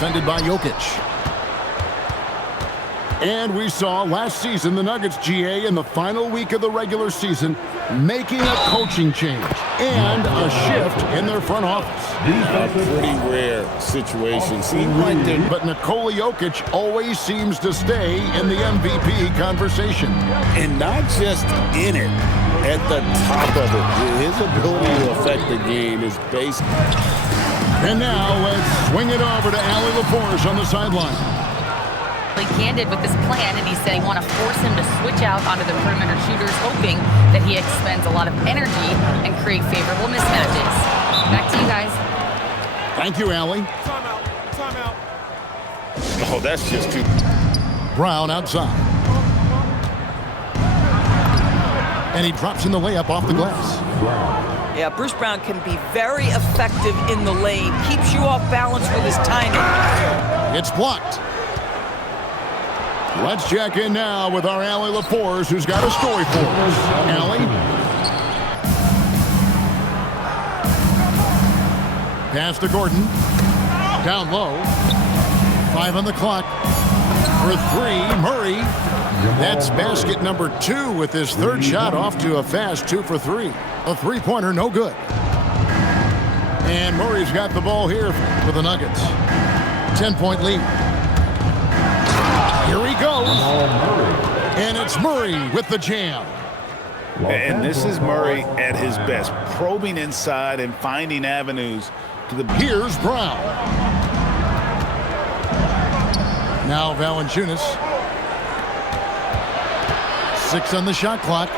defended by Jokic. And we saw last season the Nuggets, GA, in the final week of the regular season, making a coaching change and a shift in their front office. A pretty rare situation. Seems like they're... But Nikola Jokic always seems to stay in the MVP conversation. And not just in it, at the top of it. His ability to affect the game is based. And now let's swing it over to Allie LaForge on the sideline. Candid with his plan, and he said he want to force him to switch out onto the perimeter shooters, hoping that he expends a lot of energy and create favorable mismatches. Back to you guys. Thank you, Allie. Timeout. Timeout. Oh, that's just too... Brown outside. And he drops in the layup off the glass. Yeah, Bruce Brown can be very effective in the lane. Keeps you off balance with his timing. It's blocked. Let's check in now with our Allie LaForge, who's got a story for us. Allie. Pass to Gordon. Down low. 5 on the clock. For 3, Murray. That's basket number 2 with his 3rd shot off to a fast 2 for 3. A 3-pointer, no good. And Murray's got the ball here for the Nuggets. 10-point lead. Here he goes. And it's Murray with the jam. And this is Murray at his best, probing inside and finding avenues to the... Here's Brown. Now Valanciunas. 6 on the shot clock.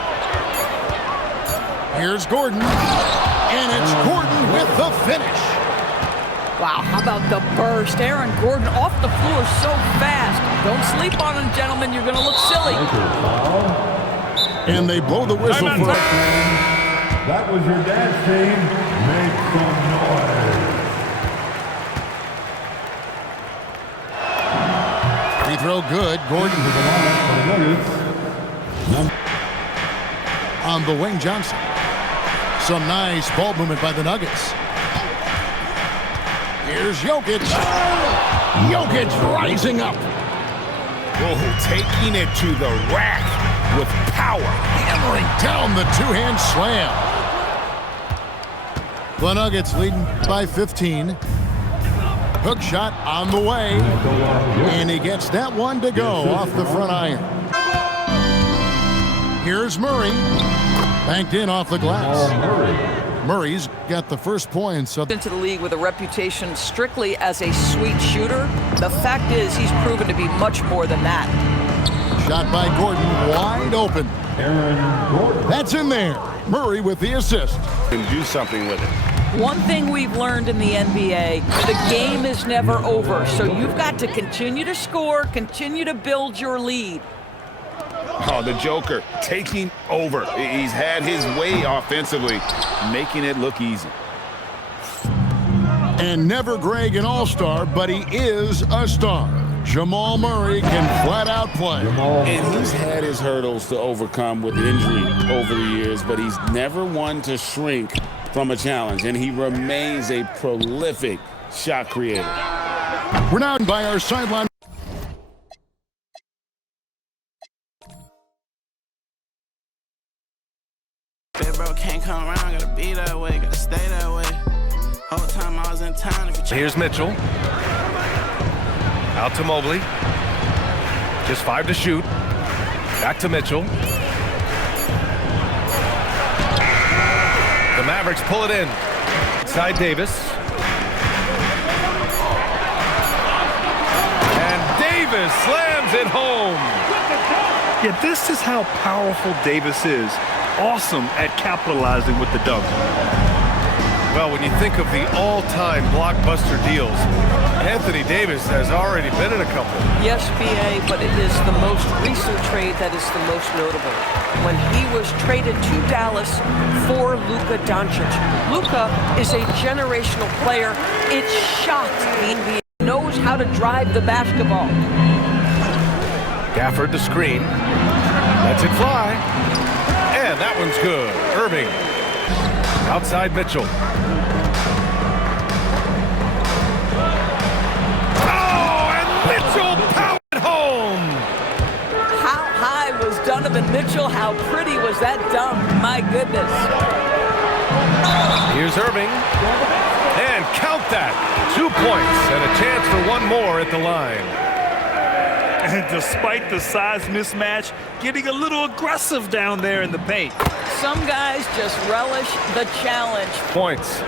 Here's Gordon. And it's Gordon with the finish. Wow, how about the burst? Aaron Gordon off the floor so fast. Don't sleep on him, gentlemen. You're going to look silly. And they blow the whistle for it. That was your dance team. Make some noise. Free throw good. Gordon on the wing. Johnson. Some nice ball movement by the Nuggets. Here's Jokic. Jokic rising up. Oh, taking it to the rack with power. Hammering down the 2-hand slam. The Nuggets leading by 15. Hook shot on the way. And he gets that one to go off the front iron. Here's Murray. Banked in off the glass. Murray's got the first points. Into the league with a reputation strictly as a sweet shooter. The fact is he's proven to be much more than that. Shot by Gordon, wide open. Aaron Gordon. That's in there. Murray with the assist. And do something with it. One thing we've learned in the NBA, the game is never over. So you've got to continue to score, continue to build your lead. Oh, the Joker taking over. He's had his way offensively, making it look easy. And never Greg an all-star, but he is a star. Jamal Murray can flat out play. And he's had his hurdles to overcome with injury over the years, but he's never one to shrink from a challenge, and he remains a prolific shot creator. We're now by our sideline. Big bro can't come around, gotta be that way, gotta stay that way. Whole time I was in town. Here's Mitchell. Out to Mobley. Just 5 to shoot. Back to Mitchell. The Mavericks pull it in. Inside Davis. And Davis slams it home. Yeah, this is how powerful Davis is. Awesome at capitalizing with the dunk. Well, when you think of the all-time blockbuster deals, Anthony Davis has already been in a couple. Yes, B.A., but it is the most recent trade that is the most notable. When he was traded to Dallas for Luka Doncic. Luka is a generational player. It's shocked the NBA knows how to drive the basketball. Gafford the screen. Lets it fly. And that one's good. Irving. Outside Mitchell. Donovan Mitchell, how pretty was that dunk? My goodness. Here's Irving. And count that. 2 points and a chance for one more at the line. And despite the size mismatch, getting a little aggressive down there in the paint. Some guys just relish the challenge. Points.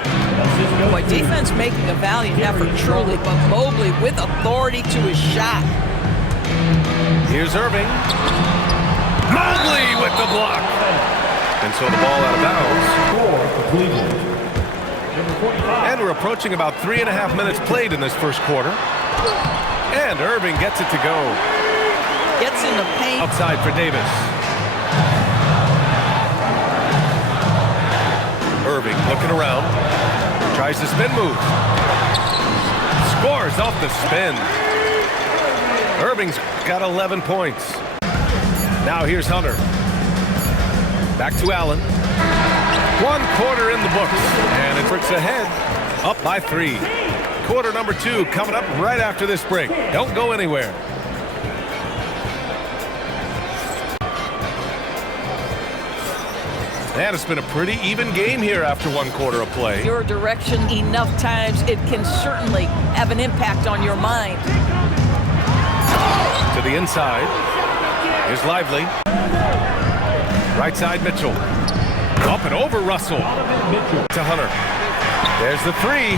Boy, defense making a valiant effort, truly, but Mobley with authority to his shot. Here's Irving. Mobley with the block. And so the ball out of bounds. And we're approaching about 3.5 minutes played in this first quarter. And Irving gets it to go. Gets in the paint. Outside for Davis. Irving looking around. Tries the spin move. Scores off the spin. Irving's got 11 points. Now here's Hunter. Back to Allen. 1 quarter in the books. And it brings ahead. Up by 3. Quarter number 2 coming up right after this break. Don't go anywhere. And it's been a pretty even game here after 1 quarter of play. Your direction enough times, it can certainly have an impact on your mind. To the inside. Here's Lively. Right side Mitchell. Up and over Russell. To Hunter. There's the 3.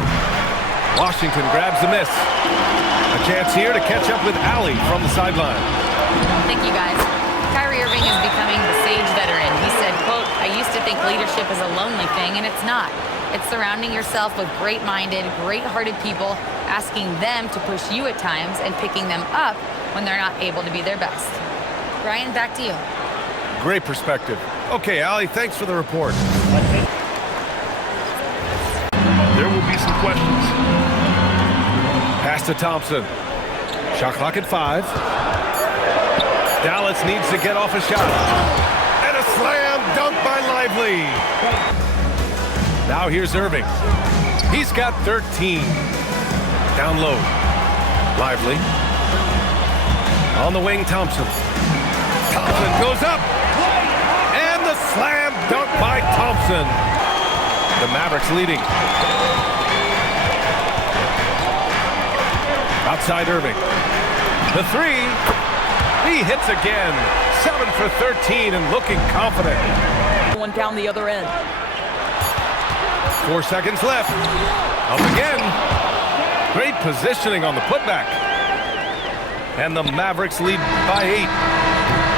Washington grabs the miss. A chance here to catch up with Allie from the sideline. Thank you, guys. Kyrie Irving is becoming the sage veteran. He said, quote, "I used to think leadership is a lonely thing, and it's not. It's surrounding yourself with great-minded, great-hearted people, asking them to push you at times and picking them up when they're not able to be their best." Brian, back to you. Great perspective. Okay, Allie, thanks for the report. There will be some questions. Pass to Thompson. Shot clock at 5. Dallas needs to get off a shot. And a slam dunk by Lively. Now here's Irving. He's got 13. Down low. Lively. On the wing, Thompson. Thompson goes up. And the slam dunk by Thompson. The Mavericks leading. Outside Irving. The 3. He hits again. 7 for 13 and looking confident. One down the other end. 4 seconds left. Up again. Great positioning on the putback. And the Mavericks lead by 8.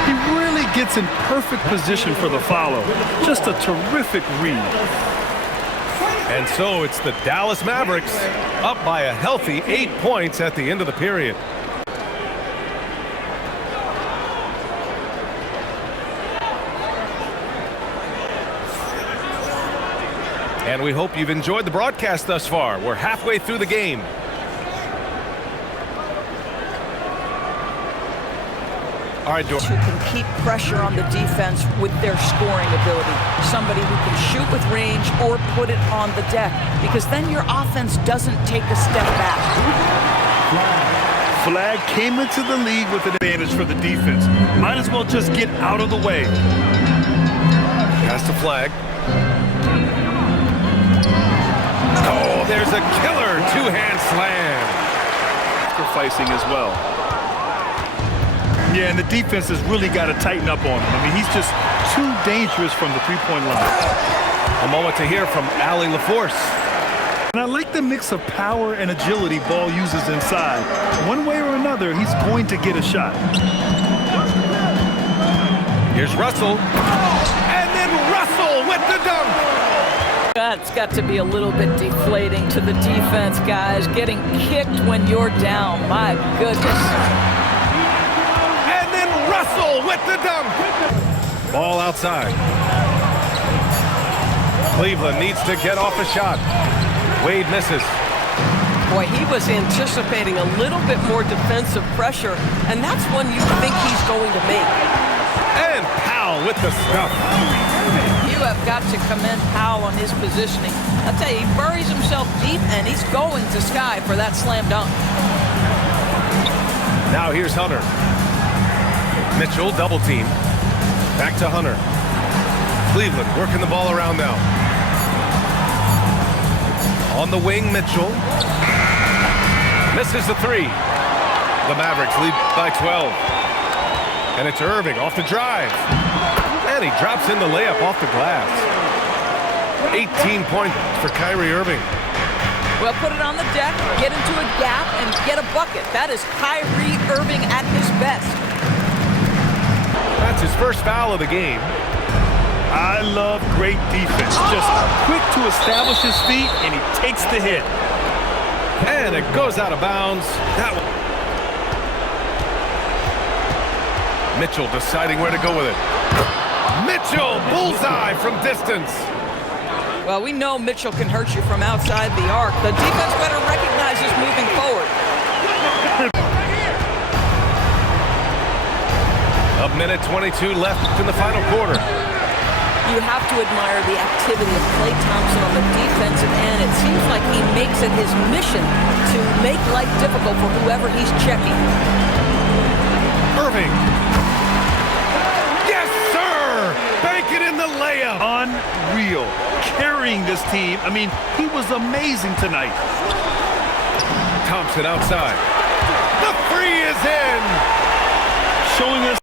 He really gets in perfect position for the follow. Just a terrific read. And so it's the Dallas Mavericks up by a healthy 8 points at the end of the period. And we hope you've enjoyed the broadcast thus far. We're halfway through the game. All right, Who can keep pressure on the defense with their scoring ability. Somebody who can shoot with range or put it on the deck, because then your offense doesn't take a step back. Flag came into the league with an advantage for the defense. Might as well just get out of the way. Pass to Flag. Oh, there's a killer two-hand slam. Sacrificing as well. Yeah, and the defense has really got to tighten up on him. I mean, he's just too dangerous from the three-point line. A moment to hear from Allie LaForce. And I like the mix of power and agility Ball uses inside. One way or another, he's going to get a shot. Here's Russell. And then Russell with the dunk. That's got to be a little bit deflating to the defense, guys. Getting kicked when you're down. My goodness. Russell with the dunk. Ball outside. Cleveland needs to get off a shot. Wade misses. Boy, he was anticipating a little bit more defensive pressure, and that's one you think he's going to make. And Powell with the stuff. You have got to commend Powell on his positioning. I'll tell you, he buries himself deep, and he's going to sky for that slam dunk. Now here's Hunter. Mitchell double team. Back to Hunter. Cleveland working the ball around now. On the wing, Mitchell. Misses the three. The Mavericks lead by 12. And it's Irving off the drive. And he drops in the layup off the glass. 18 points for Kyrie Irving. Well, put it on the deck, get into a gap, and get a bucket. That is Kyrie Irving at his best. That's his first foul of the game. I love great defense. Just quick to establish his feet, and he takes the hit. And it goes out of bounds. That one. Mitchell deciding where to go with it. Mitchell, bullseye from distance. Well, we know Mitchell can hurt you from outside the arc. The defense better recognize this moving forward. A minute 22 left in the final quarter. You have to admire the activity of Klay Thompson on the defensive end. It seems like he makes it his mission to make life difficult for whoever he's checking. Irving. Yes, sir! Bank it in the layup. Unreal. Carrying this team. I mean, he was amazing tonight. Thompson outside. The three is in. Showing us.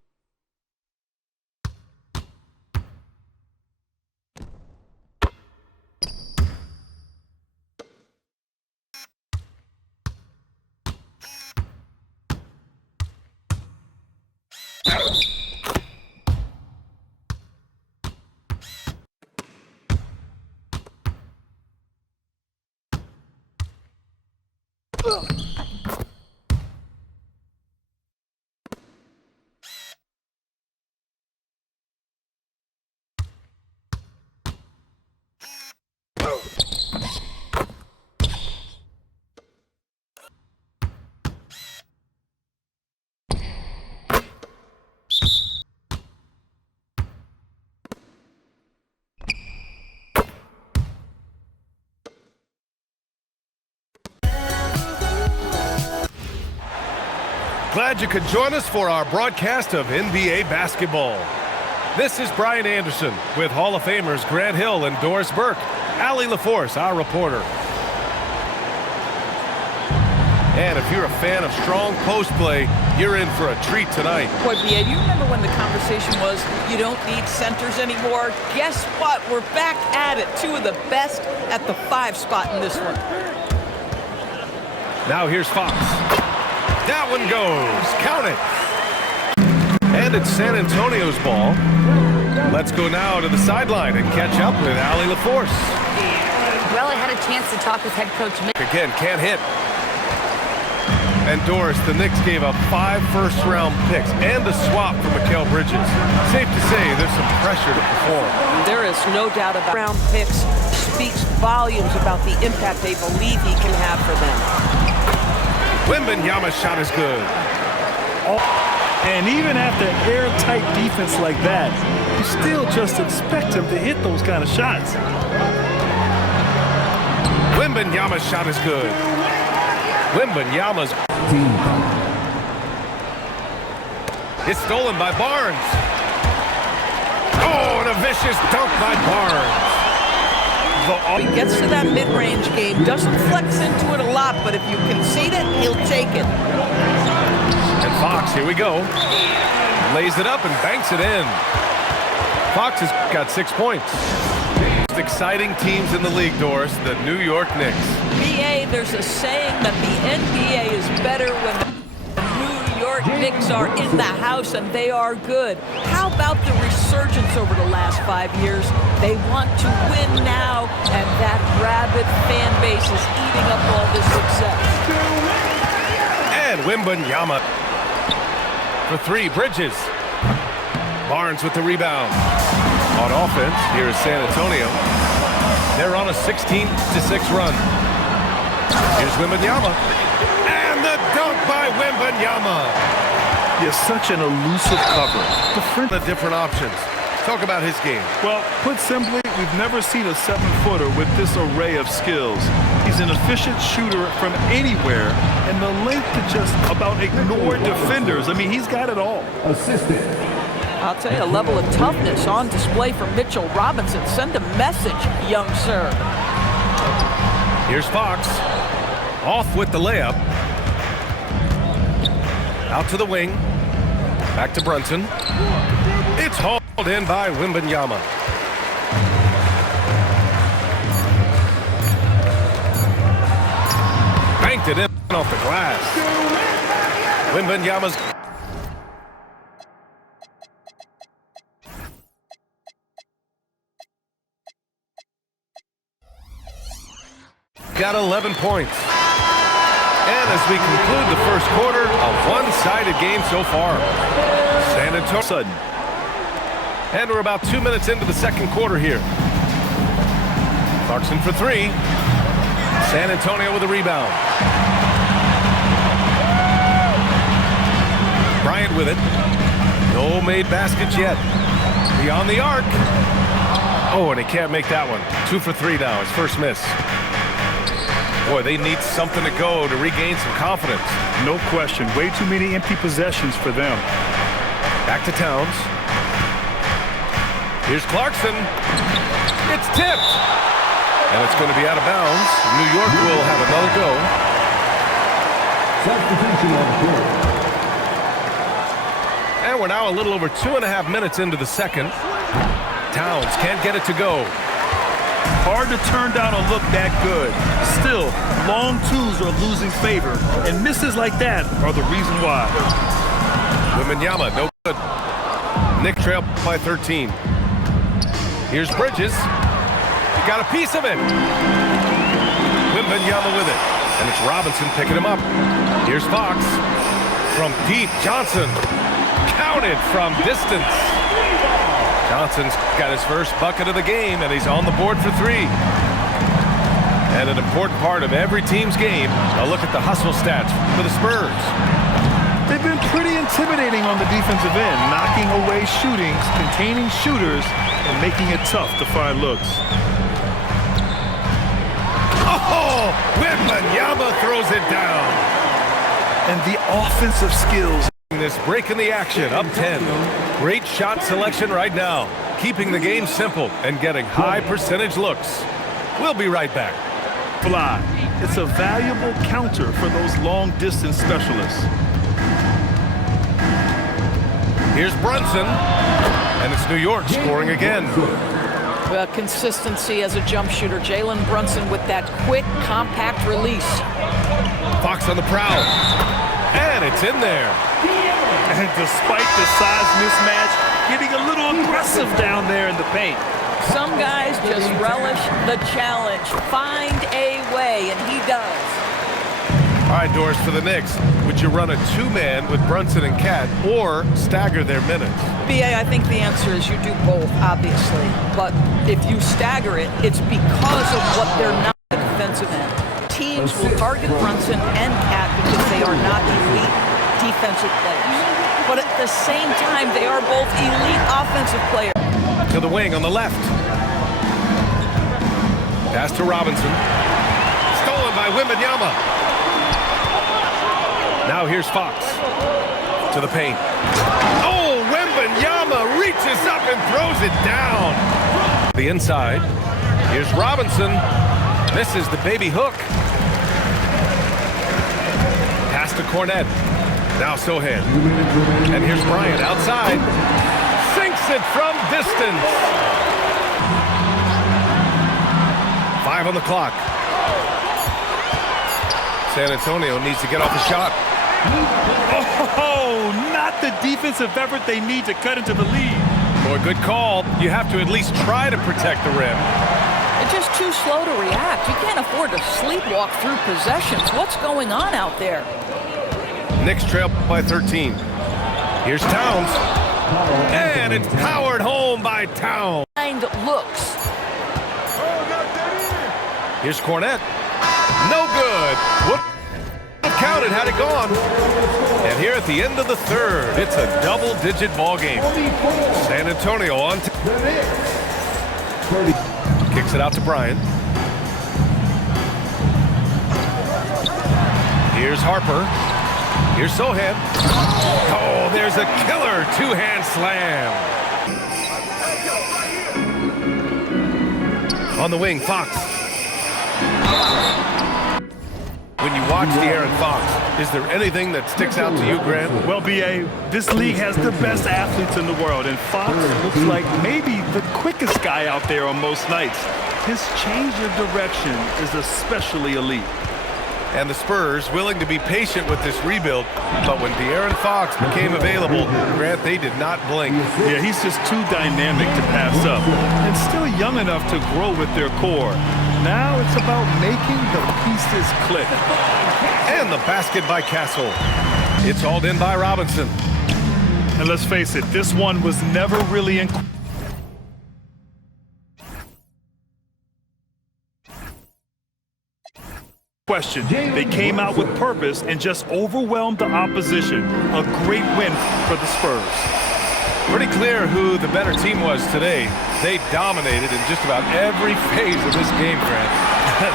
Glad you could join us for our broadcast of NBA basketball. This is Brian Anderson with Hall of Famers Grant Hill and Doris Burke. Allie LaForce, our reporter. And if you're a fan of strong post play, you're in for a treat tonight. Boy, BA, do you remember when the conversation was you don't need centers anymore? Guess what? We're back at it. Two of the best at the 5 spot in this one. Now here's Fox. That one goes. Count it. And it's San Antonio's ball. Let's go now to the sideline and catch up with Allie LaForce. Well, I had a chance to talk with head coach Mick. Again, can't hit. And Doris, the Knicks gave up 5 first-round picks and a swap for Mikal Bridges. Safe to say there's some pressure to perform. There is no doubt about round picks speaks volumes about the impact they believe he can have for them. Wembanyama's shot is good. And even after airtight defense like that, you still just expect him to hit those kind of shots. Wembanyama's shot is good. Wembanyama's it's stolen by Barnes. Oh, and a vicious dunk by Barnes. He gets to that mid-range game, doesn't flex into it a lot, but if you concede it, he'll take it. And Fox, here we go. Lays it up and banks it in. Fox has got 6 points. Most exciting teams in the league, Doris, the New York Knicks. BA, there's a saying that the NBA is better when the New York Knicks are in the house and they are good. How about the resurgence over the last 5 years? They want to win now, and that rabid fan base is eating up all this success. And Wembanyama for 3, Bridges. Barnes with the rebound. On offense, here is San Antonio. They're on a 16-6 run. Here's Wembanyama. And the dunk by Wembanyama. He's such an elusive cover. The different options. Talk about his game. Well, put simply, we've never seen a 7-footer with this array of skills. He's an efficient shooter from anywhere, and the length to just about ignore defenders. I mean, he's got it all. Assistant. I'll tell you, a level of toughness on display from Mitchell Robinson. Send a message, young sir. Here's Fox. Off with the layup. Out to the wing. Back to Brunson. It's hauled in by Wembanyama. Banked it in off the glass. Wembanyama's got 11 points. And as we conclude the first quarter, a one-sided game so far. San Antonio sudden. And we're about 2 minutes into the second quarter here. Clarkson for three. San Antonio with a rebound. Bryant with it. No made baskets yet. Beyond the arc. Oh, and he can't make that one. 2 for 3 now. His first miss. Boy, they need something to go to regain some confidence. No question. Way too many empty possessions for them. Back to Towns. Here's Clarkson. It's tipped. And it's going to be out of bounds. New York will have another go. Substitution on the court. And we're now a little over 2.5 minutes into the second. Towns can't get it to go. Hard to turn down a look that good. Still, long twos are losing favor, and misses like that are the reason why. Wembanyama, no good. Nick trailed by 13. Here's Bridges. He got a piece of it. Wembanyama with it. And it's Robinson picking him up. Here's Fox. From deep, Johnson. Counted from distance. Johnson's got his first bucket of the game, and he's on the board for three. And an important part of every team's game, a look at the hustle stats for the Spurs. They've been pretty intimidating on the defensive end, knocking away shootings, containing shooters, and making it tough to find looks. Oh, Wembanyama throws it down. And the offensive skills. This break in the action, up 10. Great shot selection right now, keeping the game simple and getting high percentage looks. We'll be right back. Fly. It's a valuable counter for those long-distance specialists. Here's Brunson, and it's New York scoring again. Consistency as a jump shooter. Jalen Brunson with that quick, compact release. Fox on the prowl, and it's in there. And despite the size mismatch, getting a little aggressive down there in the paint. Some guys just relish the challenge. Find a way, and he does. All right, Doris, for the Knicks, would you run a two-man with Brunson and Cat or stagger their minutes? BA, I think the answer is you do both, obviously. But if you stagger it, it's because of what they're not at the defensive end. Teams will target Brunson and Cat because they are not elite defensive players. But at the same time, they are both elite offensive players. To the wing on the left. Pass to Robinson. Stolen by Wembanyama. Now here's Fox. To the paint. Oh, Wembanyama reaches up and throws it down. The inside. Here's Robinson. Misses the baby hook. Pass to Cornette. Now Sohan. And here's Bryant outside. Sinks it from distance. 5 on the clock. San Antonio needs to get off the shot. Oh, not the defensive effort they need to cut into the lead. Boy, good call. You have to at least try to protect the rim. They're just too slow to react. You can't afford to sleepwalk through possessions. What's going on out there? Knicks trail by 13. Here's Towns. And it's powered home by Towns. Find looks. Here's Cornette. No good. What counted had it gone. And here at the end of the third, it's a double-digit ball game. San Antonio on. Kicks it out to Bryant. Here's Harper. Here's Sohan. Oh, there's a killer two-hand slam. On the wing, Fox. When you watch De'Aaron Fox, is there anything that sticks out to you, Grant? Well, B.A., this league has the best athletes in the world, and Fox looks like maybe the quickest guy out there on most nights. His change of direction is especially elite. And the Spurs willing to be patient with this rebuild, but when De'Aaron Fox became available, Grant, they did not blink. Yeah, he's just too dynamic to pass up, and still young enough to grow with their core. Now it's about making the pieces click. And the basket by Castle. It's hauled in by Robinson. And let's face it, this one was never really in question. They came out with purpose and just overwhelmed the opposition. A great win for the Spurs. Pretty clear who the better team was today. They dominated in just about every phase of this game, Grant.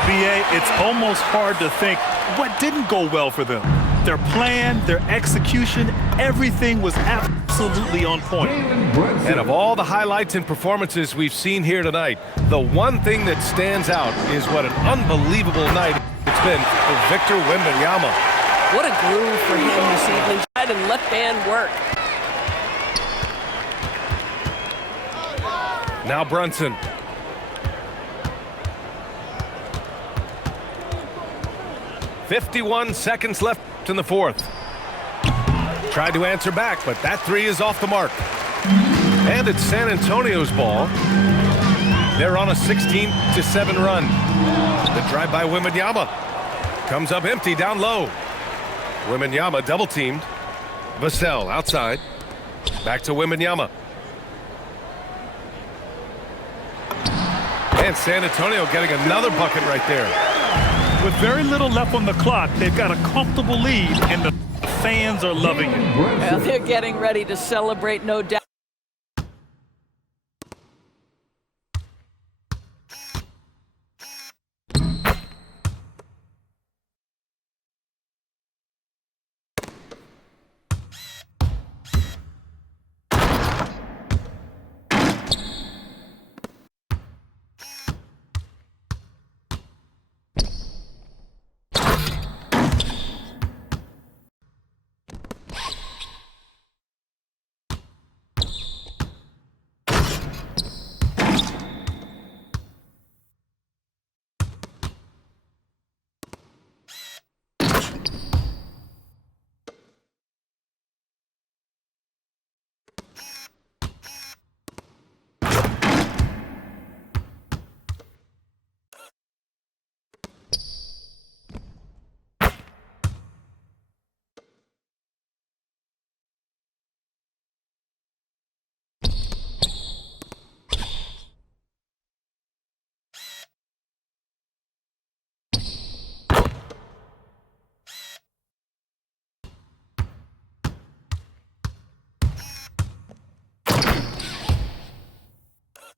B.A., it's almost hard to think what didn't go well for them. Their plan, their execution, everything was absolutely on point. And of all the highlights and performances we've seen here tonight, the one thing that stands out is what an unbelievable night it's been for Victor Wembanyama. What a groove for him this evening. Tried and let man work. Now Brunson. "51 seconds left in the fourth." Tried to answer back, but that three is off the mark. And it's San Antonio's ball. They're on a 16-7 run. The drive by Wembanyama. Comes up empty down low. Wembanyama double teamed. Vassell outside. Back to Wembanyama. And San Antonio getting another bucket right there. With very little left on the clock, they've got a comfortable lead, and the fans are loving it. Well, they're getting ready to celebrate, no doubt.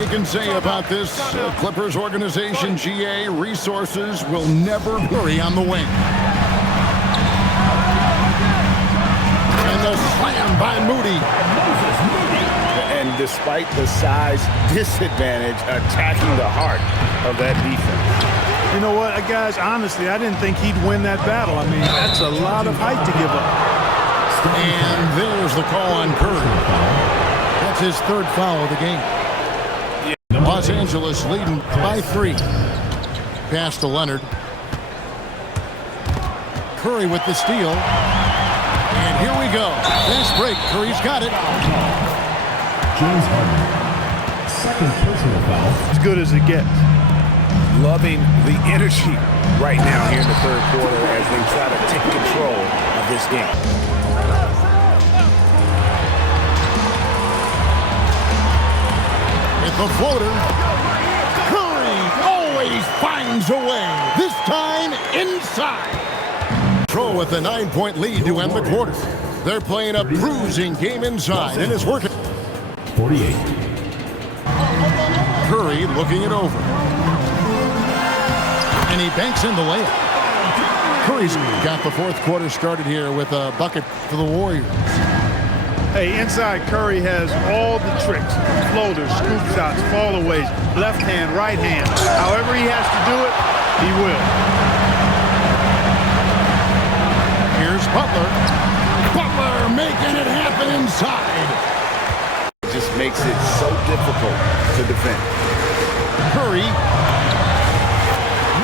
You can say about this Clippers organization, GA, resources will never hurry on the wing. And the slam by Moody. And despite the size disadvantage, attacking the heart of that defense. You know what, guys, honestly, I didn't think he'd win that battle. I mean, that's a lot of height to give up. And there's the call on Curry. That's his third foul of the game. Los Angeles leading by 3. Pass to Leonard. Curry with the steal. And here we go. Fast break. Curry's got it. James Harden, second personal foul. As good as it gets. Loving the energy right now here in the third quarter as they try to take control of this game. With the floater. Curry always finds a way. This time inside. Control with a 9-point lead to end the quarter. They're playing a bruising game inside and it's working. 48. Curry looking it over. And he banks in the layup. Curry's got the fourth quarter started here with a bucket for the Warriors. Hey, inside Curry has all the tricks. Floaters, scoop shots, fallaways, left hand, right hand. However he has to do it, he will. Here's Butler. Butler making it happen inside. It just makes it so difficult to defend. Curry.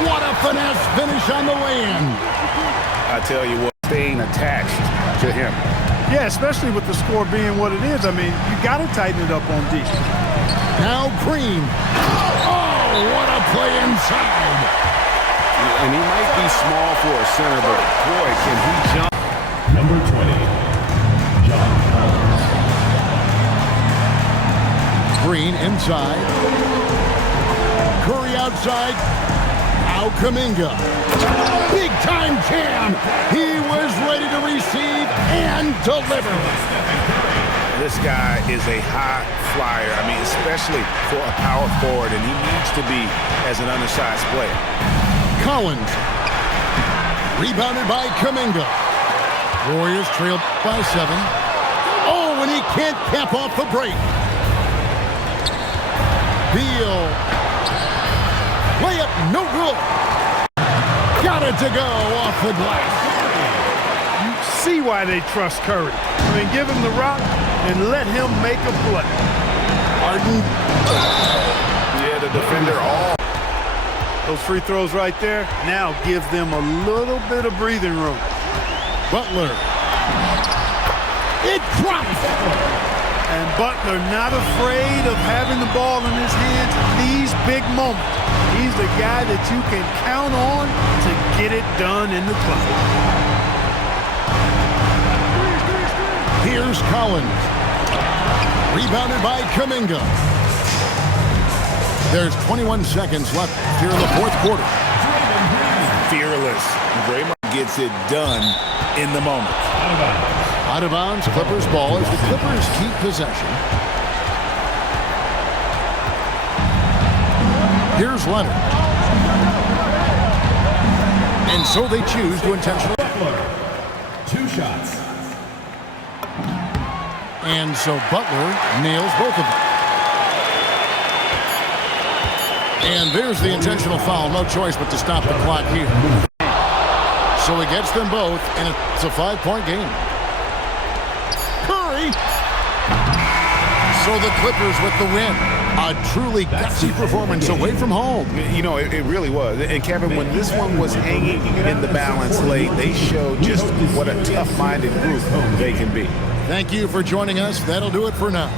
What a finesse finish on the way-in. I tell you what, staying attached to him. Yeah, especially with the score being what it is. I mean, you got to tighten it up on D. Now Green. Oh, what a play inside. And he might be small for a center, but boy, can he jump. Number 20, John Collins. Green inside. Curry outside. Now Kuminga. Big time jam. He was ready to receive and deliver. This guy is a high flyer. I mean, especially for a power forward, and he needs to be as an undersized player. Collins. Rebounded by Kuminga. Warriors trail by 7. Oh, and he can't cap off the break. Beal. Layup, no good. Got it to go off the glass. You see why they trust Curry. I mean, give him the rock and let him make a play. Harden. Yeah, the defender all. Those free throws right there, now give them a little bit of breathing room. Butler. It drops. And Butler not afraid of having the ball in his hands in these big moments. He's the guy that you can count on to get it done in the clutch. Here's Collins. Rebounded by Kuminga. There's 21 seconds left here in the fourth quarter. Fearless. Draymond gets it done in the moment. Out of bounds, Clippers ball as the Clippers keep possession. Here's Leonard. And so they choose to intentionally. Butler, 2 shots. And so Butler nails both of them. And there's the intentional foul. No choice but to stop the clock here. So he gets them both, and it's a 5-point game. Curry. So the Clippers with the win. A truly gutsy performance away from home. You know, it really was. And Kevin, when this one was hanging in the balance late, they showed just what a tough-minded group they can be. Thank you for joining us. That'll do it for now.